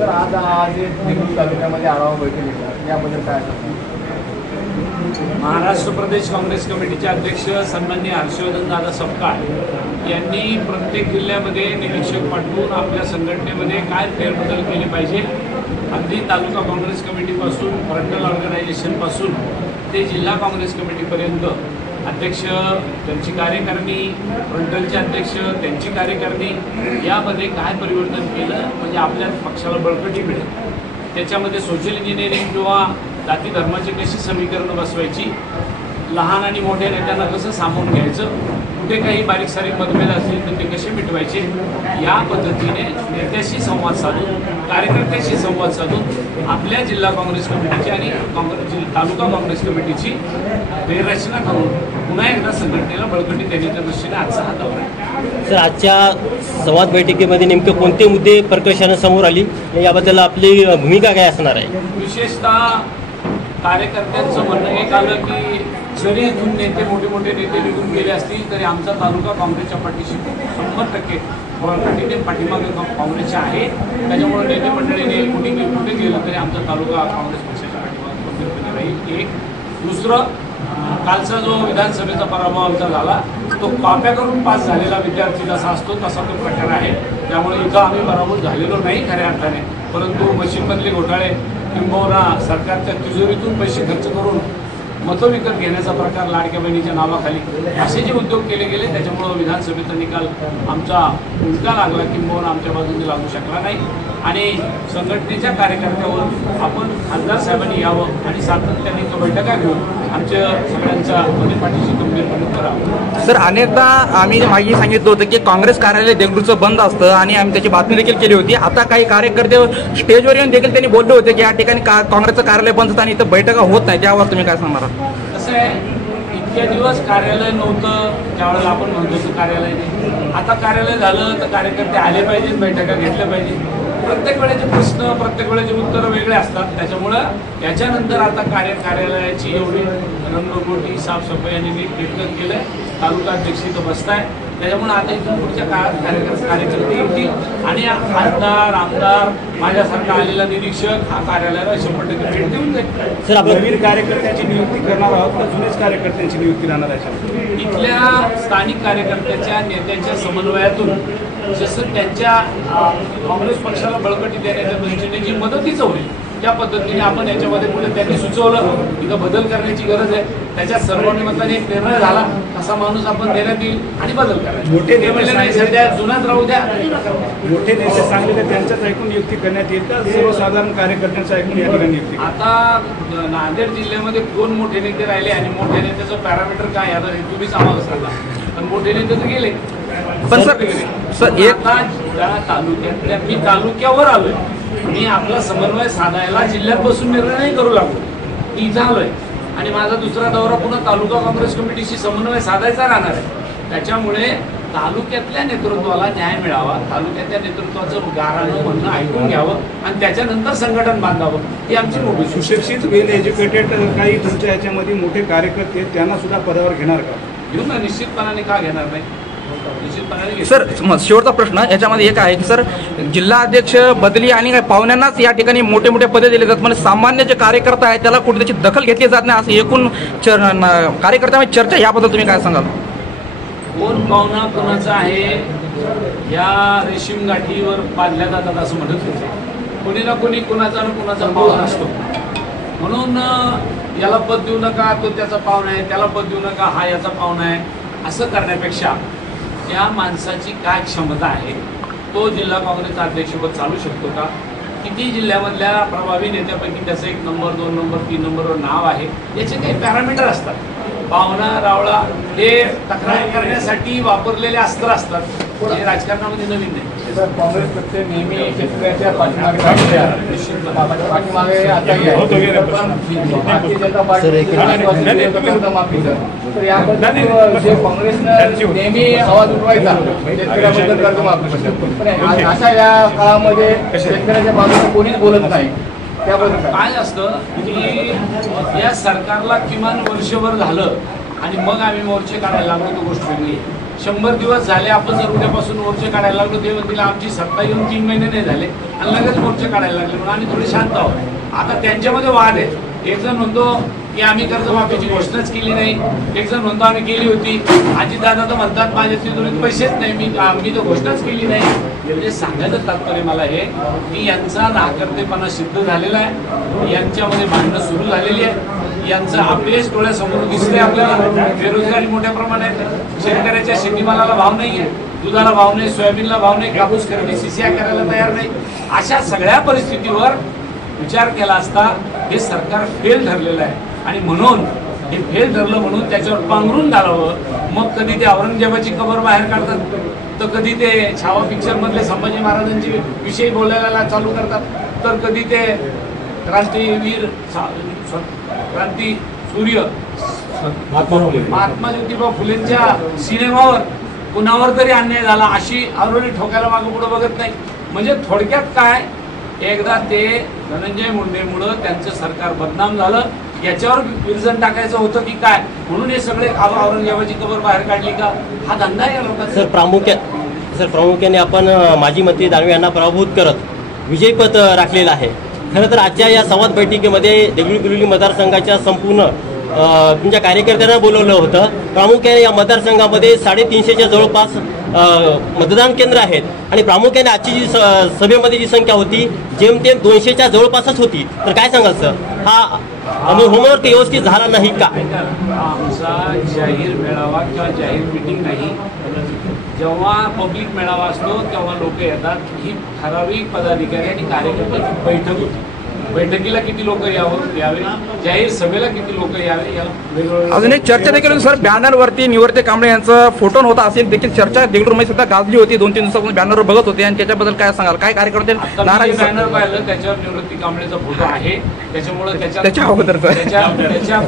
तर आज देगलूर तालुक्यामध्ये आढावा बैठक घेतला, याबद्दल काय सांगणार? महाराष्ट्र प्रदेश काँग्रेस कमिटीचे अध्यक्ष सन्माननीय हर्षवर्धन दादा सपकाळ यांनी प्रत्येक जिल्ह्यामध्ये निरीक्षक पाठवून आपल्या संघटनेमध्ये काय फेरबदल केले पाहिजे, अगदी तालुका काँग्रेस कमिटीपासून फ्रंटल ऑर्गनायझेशनपासून ते जिल्हा काँग्रेस कमिटीपर्यंत अध्यक्ष, त्यांची कार्यकारिणी, फ्रंटलचे अध्यक्ष, त्यांची कार्यकारिणी यामध्ये काय परिवर्तन केलं म्हणजे आपल्या पक्षाला बळकटी मिळेल. त्याच्यामध्ये सोशल इंजिनिअरिंग किंवा जाती धर्माची कशी समीकरणं बसवायची, लहान आणि मोठ्या नेत्यांना कसं सामावून घ्यायचं, कुठे काही बारीक सारीक मतभेद असतील तर ते कसे मिटवायचे, या पद्धतीने नेत्याशी संवाद साधून, कार्यकर्त्याशी संवाद साधून आपल्या जिल्हा काँग्रेस कमिटीची आणि तालुका काँग्रेस कमिटीची फेररचना करून पुन्हा एकदा संघटनेला बळकटी देण्याच्या दृष्टीने आजचा हा दौरा आहे. सर, आजच्या संवाद बैठकीमध्ये नेमके कोणते मुद्दे प्रकर्षाने समोर आली, याबद्दल आपली भूमिका काय असणार आहे? विशेषतः कार्यकर्त्यांचं म्हणणं एक आलं की जरी इथून नेते मोठे नेते निघून गेले असतील तरी आमचा तालुका काँग्रेसच्या पाठीशी 100% बळकटीने पाठीमागे काँग्रेसच्या आहे. त्याच्यामुळे नेते मंडळीने कुठे गेलं तरी आमचा तालुका काँग्रेस पक्षाच्या पाठीमागे खंबीरपणे राहील. एक. दुसरं, कालचा जो विधानसभेचा पराभव आमचा झाला तो कॉप्या करून पास झालेला विद्यार्थी जसा असतो तसा तो प्रकार आहे. त्यामुळे इथं आम्ही पराभूत झालेलो नाही खऱ्या अर्थाने, परंतु मशीनमधले घोटाळे किंबहुना सरकारच्या तिजोरीतून पैसे खर्च करून मतं विकत घेण्याचा प्रकार लाडक्या बहिणीच्या नावाखाली असे जे उद्योग केले गेले त्याच्यामुळं विधानसभेचा निकाल आमचा उलटा लागला किंबहुना आमच्या बाजूने लागू शकला नाही. आणि संघटनेच्या कार्यकर्त्यावर आपण खासदार साहेबांनी यावं आणि सातत्याने बैठका घेऊन आमच्या सगळ्यांच्या पाठीशी गंभीरपणे करावं. सर, अनेकदा आम्ही मागे सांगितलं होतं की काँग्रेस कार्यालय देगलूरचं बंद असतं आणि आम्ही त्याची बातमी देखील केली होती. आता काही कार्यकर्ते स्टेजवर येऊन देखील त्यांनी बोलले होते की या ठिकाणी काँग्रेसचं कार्यालय बंद असतं आणि इथं बैठका होत नाही, त्यावर तुम्ही काय सांगणार? कसं आहे, इतक्या दिवस कार्यालय नव्हतं त्यावेळेला आपण म्हणतो कार्यालय नाही. आता कार्यालय झालं तर कार्यकर्ते आले पाहिजेत, बैठका घेतल्या पाहिजे. प्रत्येक वेळेचे प्रश्न, प्रत्येक वेळेचे उत्तरं वेगळे असतात. त्याच्यामुळं याच्यानंतर आता कार्यालयाची एवढी रंगमोठी साफसफाई आणि नीट नेटकं केलं आहे. तालुका अध्यक्ष इथं बसताय, त्याच्यामुळे आता इथून पुढच्या काळात कार्यकर्ते येतील आणि खासदार, आमदार, माझ्यासारखा आलेला निरीक्षक हा कार्यालयाला 100% भेट देऊन जाईल. सर, आपण नवीन कार्यकर्त्यांची नियुक्ती करणार आहोत का जुनेच कार्यकर्त्यांची नियुक्ती राहणार आहे? इथल्या स्थानिक कार्यकर्त्याच्या नेत्यांच्या समन्वयातून जसं त्यांच्या काँग्रेस पक्षाला बळकटी देण्याच्या दृष्टीने जी मदतीचं होईल त्या पद्धतीने आपण याच्यामध्ये पुढे त्यांनी सुचवलं इथं बदल करण्याची गरज आहे. त्याच्यात सर्वानुमताने एक निर्णय झाला, असा माणूस आपण देण्यात येईल आणि बदल करायचा. मोठे नेते नाही, सध्या जुनाच राहू द्या. मोठे नेते सांगले तर त्यांच्याच ऐकून नियुक्ती करण्यात येईल का सर्वसाधारण कार्यकर्त्यांचं ऐकून या ठिकाणी नियुक्ती? आता नांदेड जिल्ह्यामध्ये दोन मोठे नेते राहिले आणि मोठ्या नेत्याचं पॅरामीटर काय आता हे तुम्हीच आम्हाला सांगा. पण मोठे नेते तर गेले. पण सर आता ज्या तालुक्यातल्या मी तालुक्यावर आलोय, मी आपला समन्वय साधायला जिल्ह्यात बसून निर्णय नाही करू लागलो, इथं आलोय आणि माझा दुसरा दौरा पुन्हा तालुका काँग्रेस कमिटीशी समन्वय साधायचा राहणार आहे. त्याच्यामुळे तालुक्यातल्या नेतृत्वाला न्याय मिळावा, तालुक्यातल्या नेतृत्वाचं गाराणं म्हणणं ऐकून घ्यावं आणि त्याच्यानंतर संघटन बांधावं, ही आमची मोठी. सुशिक्षित, वेल एज्युकेटेड काही तुमच्या याच्यामध्ये मोठे कार्यकर्ते त्यांना सुद्धा पदावर घेणार का? घेऊ ना, निश्चितपणाने का घेणार नाही, निश्चितपणाने. सर, शेवटचा प्रश्न याच्यामध्ये एक आहे की सर, जिल्हा अध्यक्ष बदली आणि काही पाहुण्यांनाच या ठिकाणी मोठे मोठे पदे दिले जातात, म्हणजे सामान्य जे कार्यकर्ता आहे त्याला कुठे त्याची दखल घेतली जात नाही असं एकूण कार्यकर्त्यामध्ये चर्चा, याबद्दल तुम्ही काय सांगाल? कोण पाहुणा कोणाचा आहे या रेशीम गाठीवर बांधल्या जातात असं म्हणत होते. कोणी ना कोणी कोणाचा ना कोणाचा पाहुणा असतो. म्हणून याला पद देऊ नका, तो त्याचा पाहुणा आहे, त्याला पद देऊ नका, हा याचा पाहुणा आहे, असं करण्यापेक्षा त्या माणसाची काय क्षमता आहे, तो जिल्हा काँग्रेसचा अध्यक्षपद चालू शकतो का, किती जिल्ह्यामधल्या प्रभावी नेत्यापैकी त्याचं 1 नंबर 2 नंबर 3 नंबरवर नाव आहे, याचे काही पॅरामीटर असतात. पाहुणा रावळा हे तक्रार करण्यासाठी वापरलेले अस्त्र असतात, हे राजकारणामध्ये नवीन नाही. काँग्रेस पक्ष नेहमी शेतकऱ्याच्या पाठीमागे भारतीय जनता पार्टी तर याबद्दल जे काँग्रेसनं नेहमी आवाज उठवायचा शेतकऱ्याबद्दल कर्जमाफी, अशा या काळामध्ये शेतकऱ्याच्या बाजूने कोणीच बोलत नाही. त्याबद्दल काय असतं की या सरकारला किमान वर्षभर झालं आणि मग आम्ही मोर्चे काढायला लागलो, तो गोष्ट वेगळी आहे. 100 दिवस झाले, आपण जर उद्यापासून मोर्चे काढायला लागलो, ते म्हणतील आमची सत्ता येऊन 3 महिने नाही झाले आणि लगेच मोर्चे काढायला लागले, म्हणून आम्ही थोडे शांत आहोत. आता त्यांच्यामध्ये वाद आहे. एक जण म्हणतो की आम्ही कर्जमाफीची घोषणाच केली नाही, एक जण म्हणतो आम्ही केली होती. अजितदादा तर म्हणतात माझ्या तिजोरीत पैसेच नाही, मी तर घोषणाच केली नाही. म्हणजे सांगायचं तात्पर्य मला हे की यांचा नाकर्तेपणा सिद्ध झालेला आहे, यांच्यामध्ये भांडणं सुरू झालेली आहे, यांचं अपयश डोळ्यासमोर दिसतंय आपल्याला. बेरोजगारी मोठ्या प्रमाणात, शेतकऱ्याच्या शेतीमालाला भाव नाहीये, दुधाला भाव नाही, सोयाबीनला भाव नाही, कापूस खरेदी CCI करायला तयार नाही. अशा सगळ्या परिस्थितीवर विचार केला असता हे सरकार फेल ठरलेलं आहे आणि म्हणून हे फेल ठरलं म्हणून त्याच्यावर पांघरून घालावं. मग कधी ते औरंगजेबाची कबर बाहेर काढतात, तर कधी ते छावा पिक्चर मधले संभाजी महाराजांचे विषयी बोलायला चालू करतात, तर कधी ते क्रांतीवीर क्रांती सूर्य महात्मा ज्योतिबा फुलेंच्या सिनेमावर कुणावर तरी अन्याय झाला अशी आरोळी ठोकायला मागं पुढे बघत नाही. म्हणजे थोडक्यात काय, एकदा ते धनंजय मुंडेमुळं त्यांचं सरकार बदनाम झालं, याच्यावर विरजन टाकायचं होतं की काय, म्हणून हे सगळे औरंगजेबाची कबर बाहेर काढली का, हा धंदा आहे या लोकांचा. सर प्रामुख्याने आपण माजी मंत्री दानवे यांना पराभूत करत विजयपथ राखलेलं आहे. खरं तर आजच्या या संवाद बैठकीमध्ये देगलूर मतदारसंघाच्या संपूर्ण तुमच्या कार्यकर्त्यांना बोलवलं होतं. प्रामुख्याने या मतदारसंघामध्ये 350च्या जवळपास मतदान केंद्र आहेत आणि प्रामुख्याने आजची जी सभेमध्ये जी संख्या होती जेमतेम 200च्या जवळपासच होती. तर काय सांगाल सर, हा होमवर्क व्यवस्थित झाला नाही का? आमचा जाहीर मेळावा किंवा जाहीर मिटिंग नाही, जेव्हा पब्लिक मेळावा असतो तेव्हा लोक येतात. ही ठराविक पदाधिकारी आणि कार्यकर्त्यांची बैठक होती. बैठकीला किती लोक यावे, जाहीर सभेला किती लोक यावे, या अजून एक चर्चा देखील होती सर. बॅनरवरती निवर्ते कांबळे यांचा फोटो होता असेल देखील चर्चा देगलूरमध्ये सुद्धा गाजली होती. 2-3 दिवसापासून बॅनरवर बघत होते आणि त्याच्याबद्दल काय सांगाल? काय कार्यकर्ते नाराज? बॅनर पाहिलं त्याच्यावर निवृत्ती कांबळेचा फोटो आहे, त्याच्यामुळे त्याच्या अगोदर त्याच्या